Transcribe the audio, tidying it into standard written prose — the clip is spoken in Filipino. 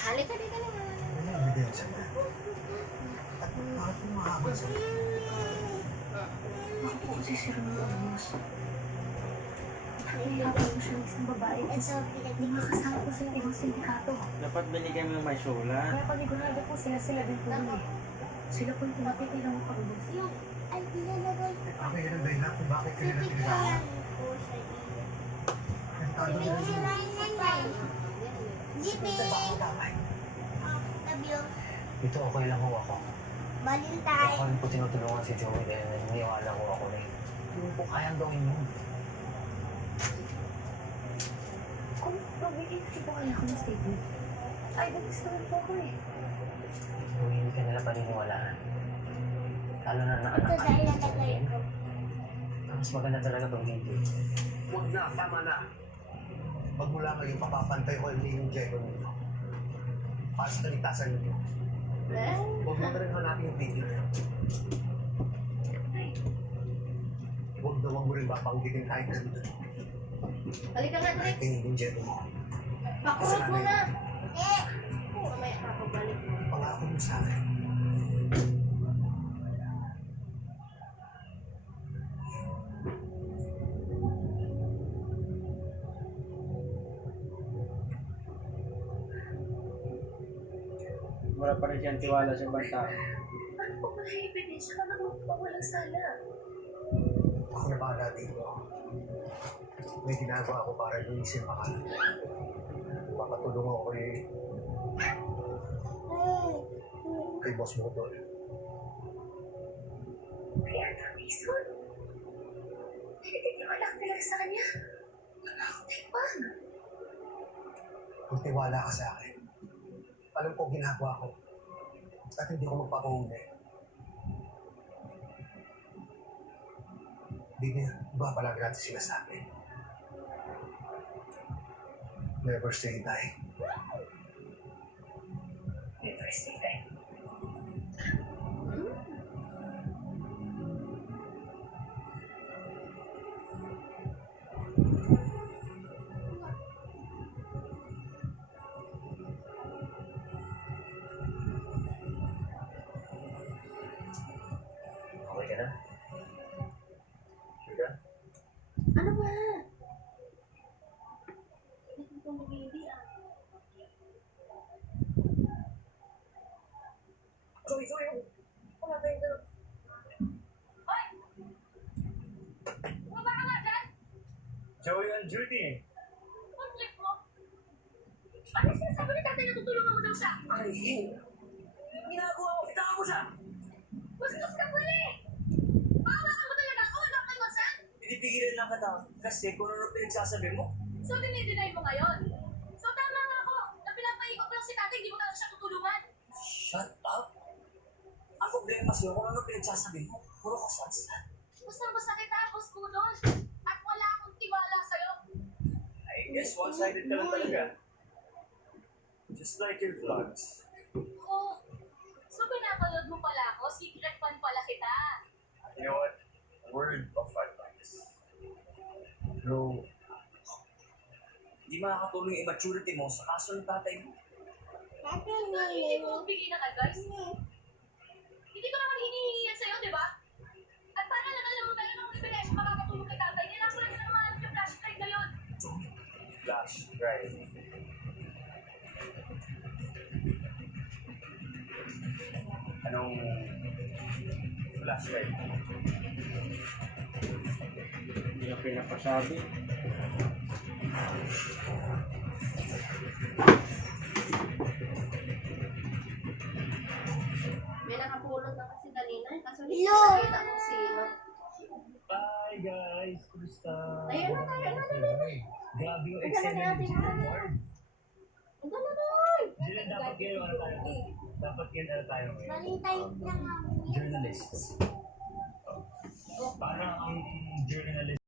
Halika, halika na. Ano yung ebidensya mo? At bakit mo mahabol sa mga? Ako po kasi si Ramos. Nakihapon mo siya ng isang babae kasi nakakasama ko sa ibang sindikato. Dapat binigyan mo yung may sula. Kaya panigurado po sila din po eh. Sila po yung tumapit nilang makabubos. Okay, yan ang dahilan kung bakit ka nila tinilahan. Kantado nila yun. Ito okay lang ho ako. Valentine. Ako rin po tinutulungan si Joey dahil naniniwala ko ako na hindi mo po kayang gawin yun. Kung magbibigay po kaya ako ng statement, ay gusto rin po ako eh. Kung hindi ka nila paniniwalaan. Lalo na Ito naanak dahil nalagay ko. mas maganda talaga pag video. Huwag na, tama na. Magmula ngayon, papapantay ko yung Ninong Diego ninyo. Para sa kaligtasan ninyo. Huwag mo na rin hanapin yung video na yun. Huwag mo rin babanggitin kahit na dito. Halika nga, Drex. Yung Ninong Diego mo. Pakurot mo na. Mamaya kapabalik mo. Pangako mo sa akin. Wala pa rin siyang tiwala sa ibang tao. Ano po pala yung ebidensya ka na walang sala? Ako na bahala dito. May ginagawa ako para lumisin pa ka. Papatulong ako kay Boss Motor. Kaya Mason, pinagtitiwala ka talaga sa kanya. Taiwan. Kung tiwala ka sa akin, alam ko ginagawa ko. At hindi ko magpapahuli. Bibi, ba palagi natin sinasabi? Never say die. Never say that. Okay ka na? Sure ka? Ano ba? Ito po baby ah. Joey, wala tayo doon. Hoy! Bumaba ka nga dyan! Joey on duty. Ang trip mo? Ano yung sinasabi ni tatay na tutulungan mo daw siya? Ay, ginagawa ko! Itangan mo siya! Bastos ka pala eh! Pahawakan mo talaga ako, wala kang consent? Pinipigilan lang kita kasi kung ano pinagsasabi mo. So, dinideny mo ngayon? So, tama nga ako. Na pinapaikot mo lang si tatay, hindi mo talaga siya tutulungan. Shut up! Ang problema sa'yo kung ano pinagsasabi mo. Puro kaswansan. Basta kita, boss ko doon. At wala akong tiwala sa'yo. I guess one-sided ka lang talaga. Just like your vlogs. Oh, so pinapanood mo pala ako? Secret fan pala kita. You know what? Word of advice. Bro, hindi makakatulong yung immaturity mo sa kaso ng tatay mo. Hindi mo magbigay ng advice. Hindi ko naman hinihingi yan sa'yo, di ba? At para lang alam mo talaga kung ebidensya makakatulong kay tatay, kailangan ko lang siya naman yung flashlight na yun. Flash, right. Anong flashlight? Hindi na pinapasabi. May nakapulot na kasi kanina. Kaso hindi ko nakita kung sino. Bye guys! Kumusta? Ayun na tayo, ayun na tayo. Grabe yung Ito na extended natin video na. board. Ito na tayo. Hindi dapat ngayon ano tayo? Dapat ngayon ano tayo ngayon? Valentine na nga. Journalists. Parang ang journalist